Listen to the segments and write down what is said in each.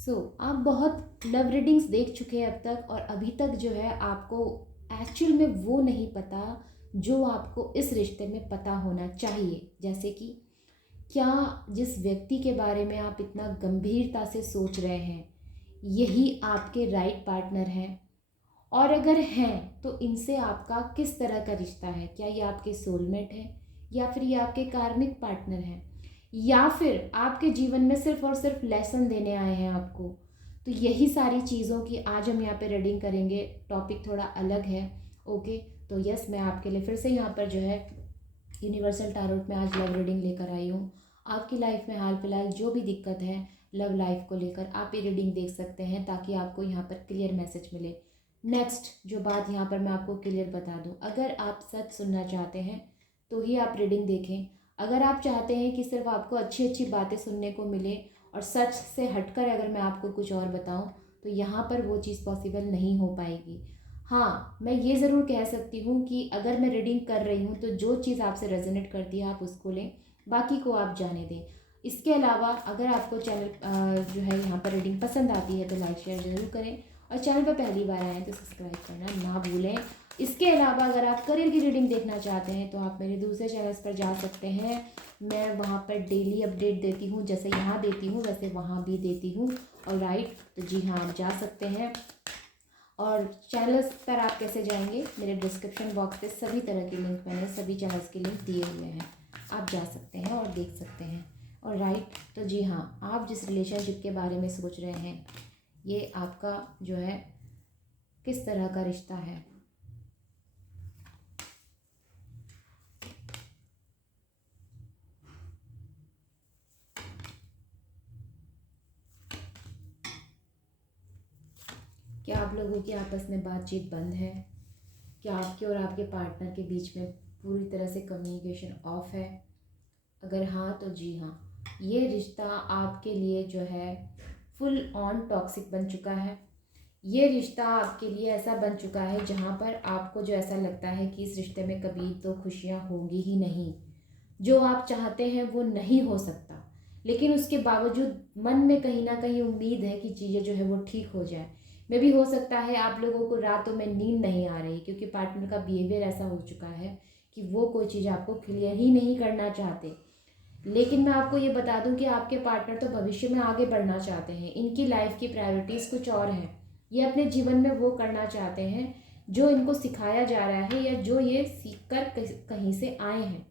आप बहुत love readings देख चुके हैं अब तक, और अभी तक जो है आपको एक्चुअल में वो नहीं पता जो आपको इस रिश्ते में पता होना चाहिए। जैसे कि क्या जिस व्यक्ति के बारे में आप इतना गंभीरता से सोच रहे हैं, यही आपके राइट पार्टनर हैं? और अगर हैं तो इनसे आपका किस तरह का रिश्ता है? क्या ये आपके सोलमेट हैं, या फिर ये आपके कार्मिक पार्टनर हैं, या फिर आपके जीवन में सिर्फ और सिर्फ लेसन देने आए हैं आपको? तो यही सारी चीज़ों की आज हम यहाँ पे रीडिंग करेंगे। टॉपिक थोड़ा अलग है। ओके, तो यस, मैं आपके लिए फिर से यहाँ पर जो है यूनिवर्सल टारोट में आज लव रीडिंग लेकर आई हूँ। आपकी लाइफ में हाल फिलहाल जो भी दिक्कत है लव लाइफ को लेकर, आप ये रीडिंग देख सकते हैं ताकि आपको यहाँ पर क्लियर मैसेज मिले। नेक्स्ट जो बात यहाँ पर मैं आपको क्लियर बता दूँ, अगर आप सच सुनना चाहते हैं तो ही आप रीडिंग देखें। अगर आप चाहते हैं कि सिर्फ आपको अच्छी अच्छी बातें सुनने को मिले और सच से हटकर अगर मैं आपको कुछ और बताऊं, तो यहाँ पर वो चीज़ पॉसिबल नहीं हो पाएगी। हाँ, मैं ये ज़रूर कह सकती हूँ कि अगर मैं रीडिंग कर रही हूँ तो जो चीज़ आपसे रेजोनेट करती है आप उसको लें, बाकी को आप जाने दें। इसके अलावा अगर आपको चैनल जो है यहाँ पर रीडिंग पसंद आती है तो लाइक शेयर ज़रूर करें, और चैनल पर पहली बार आए तो सब्सक्राइब करना ना भूलें। इसके अलावा अगर आप करियर की रीडिंग देखना चाहते हैं तो आप मेरे दूसरे चैनल्स पर जा सकते हैं। मैं वहाँ पर डेली अपडेट देती हूँ, जैसे यहाँ देती हूँ वैसे वहाँ भी देती हूँ। और राइट, तो जी हाँ, आप जा सकते हैं। और चैनल्स पर आप कैसे जाएंगे, मेरे डिस्क्रिप्शन बॉक्स पे सभी तरह की लिंक, मैंने सभी चैनल्स के लिंक दिए हुए हैं, आप जा सकते हैं और देख सकते हैं। और राइट, तो जी हाँ, आप जिस रिलेशनशिप के बारे में सोच रहे हैं, ये आपका जो है किस तरह का रिश्ता है? क्या आप लोगों की आपस में बातचीत बंद है? क्या आपके और आपके पार्टनर के बीच में पूरी तरह से कम्युनिकेशन ऑफ है? अगर हाँ तो जी हाँ, ये रिश्ता आपके लिए जो है फुल ऑन टॉक्सिक बन चुका है। ये रिश्ता आपके लिए ऐसा बन चुका है जहाँ पर आपको जो ऐसा लगता है कि इस रिश्ते में कभी तो खुशियाँ होंगी ही नहीं। जो आप चाहते हैं वो नहीं हो सकता, लेकिन उसके बावजूद मन में कहीं ना कहीं उम्मीद है कि चीज़ें जो है वो ठीक हो जाए। मे भी हो सकता है आप लोगों को रातों में नींद नहीं आ रही क्योंकि पार्टनर का बिहेवियर ऐसा हो चुका है कि वो कोई चीज़ आपको क्लियर ही नहीं करना चाहते। लेकिन मैं आपको ये बता दूं कि आपके पार्टनर तो भविष्य में आगे बढ़ना चाहते हैं, इनकी लाइफ की प्रायोरिटीज़ कुछ और हैं। ये अपने जीवन में वो करना चाहते हैं जो इनको सिखाया जा रहा है या जो ये सीख कर कहीं से आए हैं।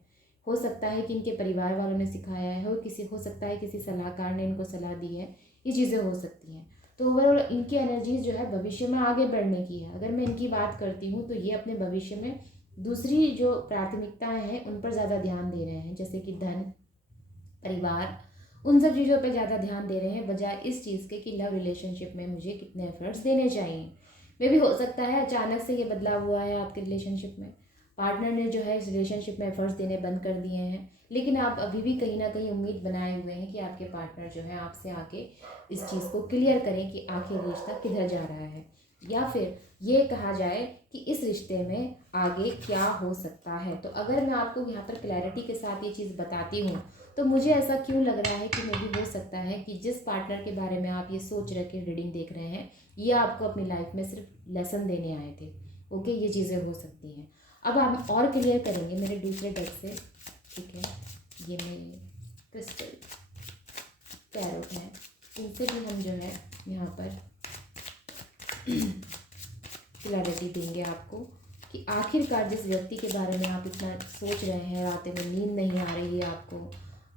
हो सकता है कि इनके परिवार वालों ने सिखाया है, और किसी हो सकता है किसी सलाहकार ने इनको सलाह दी है, ये चीज़ें हो सकती हैं। तो ओवरऑल इनकी एनर्जीज जो है भविष्य में आगे बढ़ने की है। अगर मैं इनकी बात करती हूँ तो ये अपने भविष्य में दूसरी जो प्राथमिकताएं हैं उन पर ज़्यादा ध्यान दे रहे हैं, जैसे कि धन, परिवार, उन सब चीज़ों पे ज़्यादा ध्यान दे रहे हैं, बजाय इस चीज़ के कि लव रिलेशनशिप में मुझे कितने एफर्ट्स देने चाहिए। मे भी हो सकता है अचानक से ये बदलाव हुआ है आपके रिलेशनशिप में, पार्टनर ने जो है इस रिलेशनशिप में एफर्ट्स देने बंद कर दिए हैं, लेकिन आप अभी भी कहीं ना कहीं उम्मीद बनाए हुए हैं कि आपके पार्टनर जो है आपसे आके इस चीज़ को क्लियर करें कि आखिर रिश्ता किधर जा रहा है, या फिर ये कहा जाए कि इस रिश्ते में आगे क्या हो सकता है। तो अगर मैं आपको यहाँ पर क्लैरिटी के साथ ये चीज़ बताती हूँ तो मुझे ऐसा क्यों लग रहा है कि मे भी हो सकता है कि जिस पार्टनर के बारे में आप ये सोच रखे रीडिंग देख रहे हैं, ये आपको अपनी लाइफ में सिर्फ लेसन देने आए थे। ओके, ये चीज़ें हो सकती हैं। अब हम और क्लियर करेंगे मेरे दूसरे डेक से। ठीक है, ये मेरे क्रिस्टल कैरोट हैं, इनसे भी हम जो है यहाँ पर क्लैरिटी देंगे आपको कि आखिरकार जिस व्यक्ति के बारे में आप इतना सोच रहे हैं, रातें में नींद नहीं आ रही है आपको,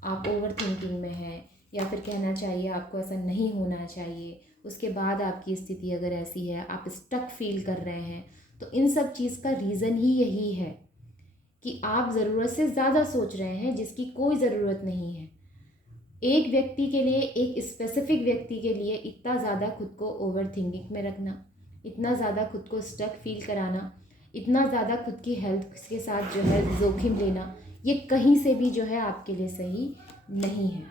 आप ओवर थिंकिंग में हैं, या फिर कहना चाहिए आपको ऐसा नहीं होना चाहिए, उसके बाद आपकी स्थिति अगर ऐसी है, आप स्टक फील कर रहे हैं, तो इन सब चीज़ का रीज़न ही यही है कि आप ज़रूरत से ज़्यादा सोच रहे हैं जिसकी कोई ज़रूरत नहीं है। एक व्यक्ति के लिए, एक स्पेसिफिक व्यक्ति के लिए इतना ज़्यादा खुद को ओवर थिंकिंग में रखना, इतना ज़्यादा खुद को स्टक फील कराना, इतना ज़्यादा खुद की हेल्थ के साथ जो है जोखिम लेना, ये कहीं से भी जो है आपके लिए सही नहीं है।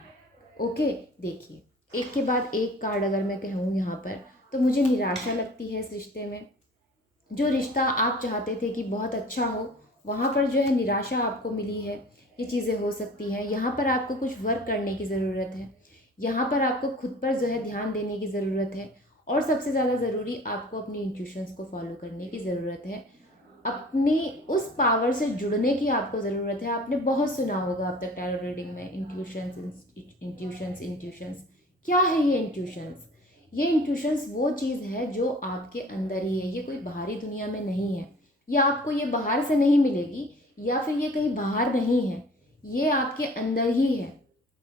ओके, देखिए, एक के बाद एक कार्ड अगर मैं कहूँ यहाँ पर, तो मुझे निराशा लगती है इस रिश्ते में। जो रिश्ता आप चाहते थे कि बहुत अच्छा हो, वहाँ पर जो है निराशा आपको मिली है। ये चीज़ें हो सकती हैं, यहाँ पर आपको कुछ वर्क करने की ज़रूरत है। यहाँ पर आपको खुद पर जो है ध्यान देने की ज़रूरत है, और सबसे ज़्यादा ज़रूरी आपको अपनी इंट्यूशंस को फॉलो करने की ज़रूरत है। अपनी उस पावर से जुड़ने की आपको ज़रूरत है। आपने बहुत सुना होगा अब तक टैरो रीडिंग में इंट्यूशंस, इंट्यूशंस, इंट्यूशंस। क्या है ये इंट्यूशंस? ये इंट्यूशंस वो चीज़ है जो आपके अंदर ही है, ये कोई बाहरी दुनिया में नहीं है, या आपको ये बाहर से नहीं मिलेगी, या फिर ये कहीं बाहर नहीं है, ये आपके अंदर ही है।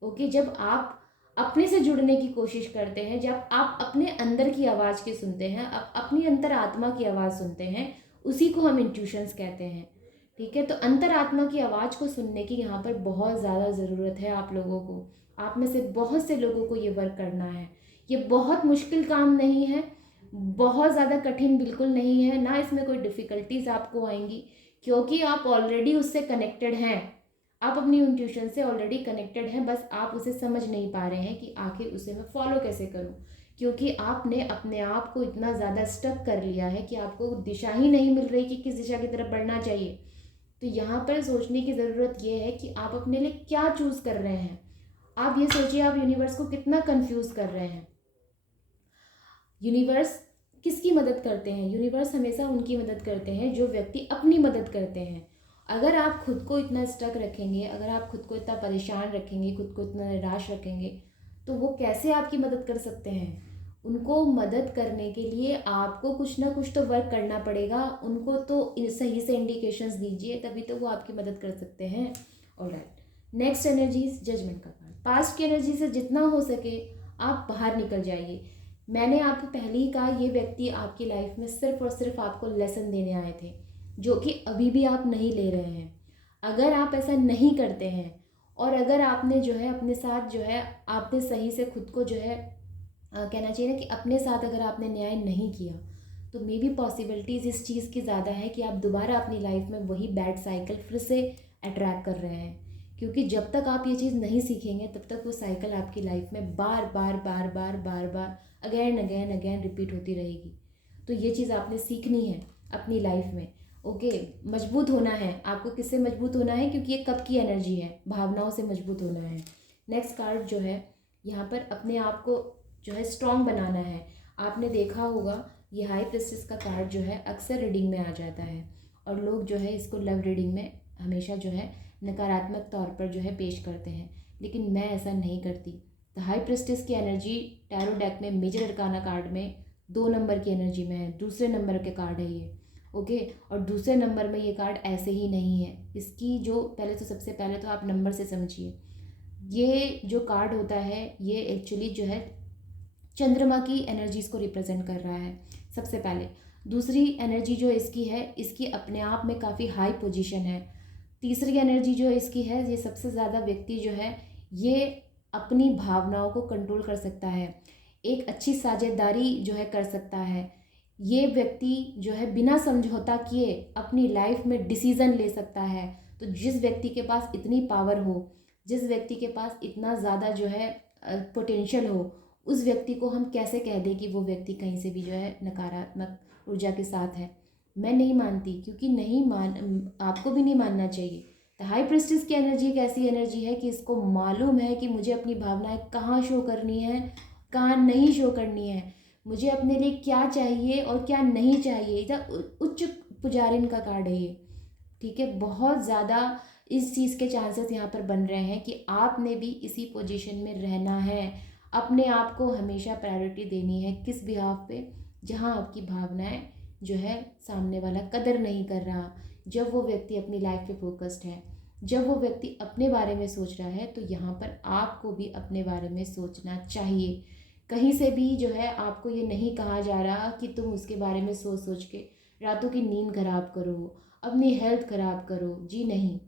ओके, जब आप अपने से जुड़ने की कोशिश करते हैं, जब आप अपने अंदर की आवाज़ की सुनते हैं, अपनी अंतरात्मा की आवाज़ सुनते हैं, उसी को हम इंट्यूशंस कहते हैं। ठीक है, तो अंतरात्मा की आवाज़ को सुनने की यहाँ पर बहुत ज़्यादा ज़रूरत है आप लोगों को। आप में से बहुत से लोगों को ये वर्क करना है। ये बहुत मुश्किल काम नहीं है, बहुत ज़्यादा कठिन बिल्कुल नहीं है, ना इसमें कोई डिफ़िकल्टीज आपको आएंगी, क्योंकि आप ऑलरेडी उससे कनेक्टेड हैं। आप अपनी इंट्यूशन से ऑलरेडी कनेक्टेड हैं, बस आप उसे समझ नहीं पा रहे हैं कि आखिर उसे मैं फॉलो कैसे करूं, क्योंकि आपने अपने आप को इतना ज़्यादा स्टक कर लिया है कि आपको दिशा ही नहीं मिल रही कि किस दिशा की तरफ बढ़ना चाहिए। तो यहाँ पर सोचने की ज़रूरत ये है कि आप अपने लिए क्या चूज़ कर रहे हैं। आप ये सोचिए, आप यूनिवर्स को कितना कंफ्यूज कर रहे हैं। यूनिवर्स किसकी मदद करते हैं? यूनिवर्स हमेशा उनकी मदद करते हैं जो व्यक्ति अपनी मदद करते हैं। अगर आप खुद को इतना स्टक रखेंगे, अगर आप खुद को इतना परेशान रखेंगे, खुद को इतना निराश रखेंगे, तो वो कैसे आपकी मदद कर सकते हैं? उनको मदद करने के लिए आपको कुछ ना कुछ तो वर्क करना पड़ेगा। उनको तो सही से इंडिकेशंस दीजिए, तभी तो वो आपकी मदद कर सकते हैं। ऑलराइट, नेक्स्ट एनर्जीज, जजमेंट का कार्ड। पास्ट की एनर्जी से जितना हो सके आप बाहर निकल जाइए। मैंने आपको पहले ही कहा, ये व्यक्ति आपकी लाइफ में सिर्फ और सिर्फ आपको लेसन देने आए थे, जो कि अभी भी आप नहीं ले रहे हैं। अगर आप ऐसा नहीं करते हैं, और अगर आपने जो है अपने साथ जो है आपने सही से खुद को जो है कहना चाहिए ना कि अपने साथ अगर आपने न्याय नहीं किया, तो मे बी पॉसिबिलिटीज़ इस चीज़ की ज़्यादा है कि आप दोबारा अपनी लाइफ में वही बैड साइकिल फिर से अट्रैक्ट कर रहे हैं। क्योंकि जब तक आप ये चीज़ नहीं सीखेंगे, तब तक वो साइकिल आपकी लाइफ में बार बार बार बार बार बार अगेन अगेन अगेन रिपीट होती रहेगी। तो ये चीज़ आपने सीखनी है अपनी लाइफ में। ओके, मजबूत होना है आपको। किससे मजबूत होना है? क्योंकि ये कब की एनर्जी है, भावनाओं से मजबूत होना है। नेक्स्ट कार्ड जो है यहाँ पर अपने आप को जो है स्ट्रॉन्ग बनाना है। आपने देखा होगा ये हाई प्रेस्टिस का कार्ड जो है अक्सर रीडिंग में आ जाता है, और लोग जो है इसको लव रीडिंग में हमेशा जो है नकारात्मक तौर पर जो है पेश करते हैं, लेकिन मैं ऐसा नहीं करती। द हाई प्रेस्टिस की एनर्जी टैरो डेक में मेजर अरकाना कार्ड में 2 नंबर की एनर्जी में है, दूसरे नंबर के कार्ड है ये। ओके, और दूसरे नंबर में ये कार्ड ऐसे ही नहीं है। इसकी जो सबसे पहले तो आप नंबर से समझिए। ये जो कार्ड होता है ये एक्चुअली जो है चंद्रमा की एनर्जीज़ को रिप्रेजेंट कर रहा है सबसे पहले। दूसरी एनर्जी जो इसकी है, इसकी अपने आप में काफ़ी हाई पोजीशन है। तीसरी एनर्जी जो इसकी है, ये सबसे ज़्यादा व्यक्ति जो है ये अपनी भावनाओं को कंट्रोल कर सकता है, एक अच्छी साझेदारी जो है कर सकता है। ये व्यक्ति जो है बिना समझौता किए अपनी लाइफ में डिसीज़न ले सकता है। तो जिस व्यक्ति के पास इतनी पावर हो, जिस व्यक्ति के पास इतना ज़्यादा जो है पोटेंशियल हो, उस व्यक्ति को हम कैसे कह दें कि वो व्यक्ति कहीं से भी जो है नकारात्मक ऊर्जा के साथ है? मैं नहीं मानती, क्योंकि आपको भी नहीं मानना चाहिए। द हाई प्रेस्टिस की एनर्जी एक ऐसी एनर्जी है कि इसको मालूम है कि मुझे अपनी भावनाएं कहाँ शो करनी है, कहाँ नहीं शो करनी है, मुझे अपने लिए क्या चाहिए और क्या नहीं चाहिए। उच्च पुजारिन का कार्ड है ये। ठीक है, बहुत ज़्यादा इस चीज़ के चांसेस यहाँ पर बन रहे हैं कि आपने भी इसी पोजीशन में रहना है। अपने आप को हमेशा प्रायोरिटी देनी है, किस बिहाफ पे? जहाँ आपकी भावनाएं जो है सामने वाला कदर नहीं कर रहा। जब वो व्यक्ति अपनी लाइफ पे फोकस्ड है, जब वो व्यक्ति अपने बारे में सोच रहा है, तो यहाँ पर आपको भी अपने बारे में सोचना चाहिए। कहीं से भी जो है आपको ये नहीं कहा जा रहा कि तुम उसके बारे में सोच सोच के रातों की नींद खराब करो, अपनी हेल्थ खराब करो। जी नहीं,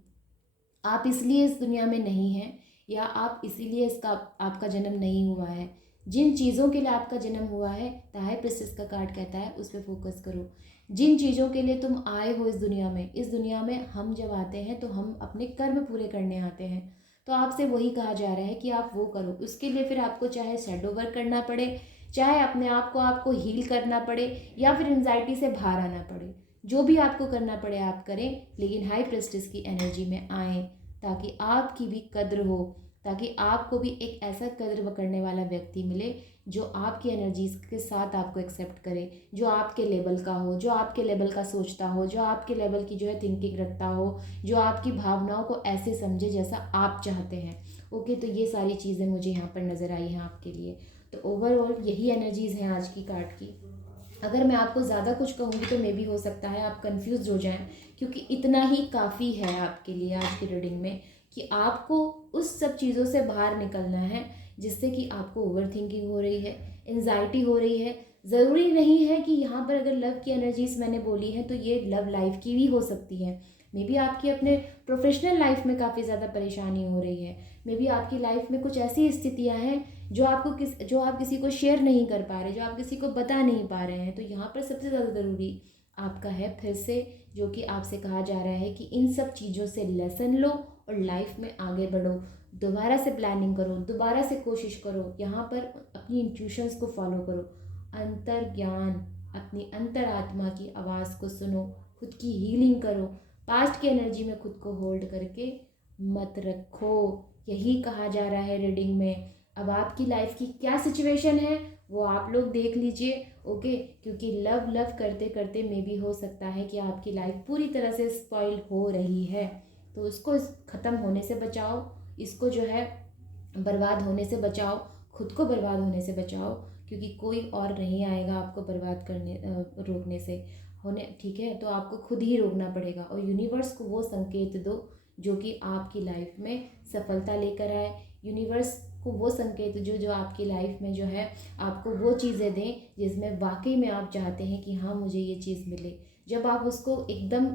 आप इसलिए इस दुनिया में नहीं हैं, या आप इसीलिए इसका आपका जन्म नहीं हुआ है। जिन चीज़ों के लिए आपका जन्म हुआ है, द हाई प्रिंसेस का कार्ड कहता है उस पर फोकस करो। जिन चीज़ों के लिए तुम आए हो इस दुनिया में हम जब आते हैं तो हम अपने कर्म पूरे करने आते हैं। तो आपसे वही कहा जा रहा है कि आप वो करो। उसके लिए फिर आपको चाहे शैडो वर्क करना पड़े, चाहे अपने आप को आपको हील करना पड़े, या फिर एंजाइटी से बाहर आना पड़े, जो भी आपको करना पड़े आप करें, लेकिन हाई प्रेस्टिस की एनर्जी में आएँ, ताकि आपकी भी कद्र हो, ताकि आपको भी एक ऐसा कदर करने वाला व्यक्ति मिले जो आपकी एनर्जीज के साथ आपको एक्सेप्ट करे, जो आपके लेवल का हो, जो आपके लेवल का सोचता हो, जो आपके लेवल की जो है थिंकिंग रखता हो, जो आपकी भावनाओं को ऐसे समझे जैसा आप चाहते हैं। ओके, तो ये सारी चीज़ें मुझे यहाँ पर नज़र आई हैं आपके लिए। तो ओवरऑल यही एनर्जीज़ हैं आज की कार्ड की। अगर मैं आपको ज़्यादा कुछ कहूँगी तो मे भी हो सकता है आप कंफ्यूज हो जाएं, क्योंकि इतना ही काफ़ी है आपके लिए आज की रीडिंग में कि आपको उस सब चीज़ों से बाहर निकलना है जिससे कि आपको ओवर थिंकिंग हो रही है, एंजाइटी हो रही है। ज़रूरी नहीं है कि यहाँ पर अगर लव की एनर्जीज मैंने बोली हैं तो ये लव लाइफ की भी हो सकती है। मे बी आपकी अपने प्रोफेशनल लाइफ में काफ़ी ज़्यादा परेशानी हो रही है, मे बी आपकी लाइफ में कुछ ऐसी स्थितियाँ हैं जो आप किसी को शेयर नहीं कर पा रहे, जो आप किसी को बता नहीं पा रहे हैं। तो यहाँ पर सबसे ज़्यादा ज़रूरी आपका है फिर से जो कि आपसे कहा जा रहा है कि इन सब चीज़ों से लेसन लो और लाइफ में आगे बढ़ो, दोबारा से प्लानिंग करो, दोबारा से कोशिश करो, यहाँ पर अपनी इंट्यूशंस को फॉलो करो, अंतर ज्ञान, अपनी अंतर आत्मा की आवाज़ को सुनो, खुद की हीलिंग करो, पास्ट की एनर्जी में खुद को होल्ड करके मत रखो। यही कहा जा रहा है रीडिंग में। अब आपकी लाइफ की क्या सिचुएशन है वो आप लोग देख लीजिए। ओके, क्योंकि लव लव करते करते मे भी हो सकता है कि आपकी लाइफ पूरी तरह से स्पॉइल हो रही है, तो उसको ख़त्म होने से बचाओ, इसको जो है बर्बाद होने से बचाओ, खुद को बर्बाद होने से बचाओ, क्योंकि कोई और नहीं आएगा आपको बर्बाद करने रोकने से होने। ठीक है, तो आपको खुद ही रोकना पड़ेगा और यूनिवर्स को वो संकेत दो जो कि आपकी लाइफ में सफलता लेकर आए। यूनिवर्स को वो संकेत जो जो आपकी लाइफ में जो है आपको वो चीज़ें दें जिसमें वाकई में आप चाहते हैं कि हाँ मुझे ये चीज़ मिले। जब आप उसको एकदम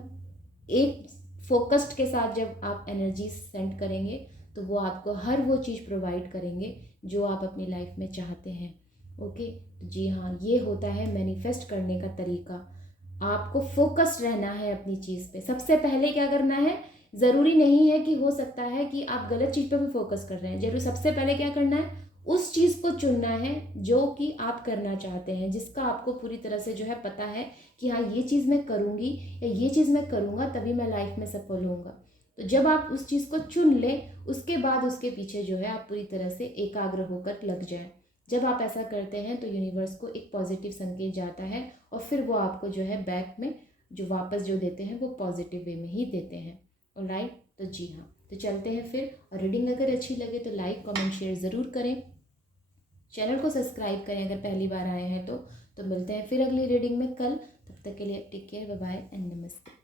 एक फोकस्ड के साथ जब आप एनर्जी सेंड करेंगे तो वो आपको हर वो चीज़ प्रोवाइड करेंगे जो आप अपनी लाइफ में चाहते हैं। ओके, तो जी हाँ, ये होता है मैनिफेस्ट करने का तरीका। आपको फोकस्ड रहना है अपनी चीज़ पे। सबसे पहले क्या करना है, ज़रूरी नहीं है कि हो सकता है कि आप गलत चीज़ पे भी फोकस कर रहे हैं, जरूर सबसे पहले क्या करना है, उस चीज़ को चुनना है जो कि आप करना चाहते हैं, जिसका आपको पूरी तरह से जो है पता है कि हाँ ये चीज़ मैं करूँगी या ये चीज़ मैं करूँगा तभी मैं लाइफ में सफल होऊंगा। तो जब आप उस चीज़ को चुन लें उसके बाद उसके पीछे जो है आप पूरी तरह से एकाग्र होकर लग जाएं। जब आप ऐसा करते हैं तो यूनिवर्स को एक पॉजिटिव संकेत जाता है और फिर वो आपको जो है बैक में जो वापस जो देते हैं वो पॉजिटिव वे में ही देते हैं। ऑलराइट, तो जी हाँ, तो चलते हैं फिर। और रीडिंग अगर अच्छी लगे तो लाइक कमेंट शेयर ज़रूर करें, चैनल को सब्सक्राइब करें अगर पहली बार आए हैं तो मिलते हैं फिर अगली रीडिंग में कल। तब तक के लिए take care, bye bye and नमस्ते।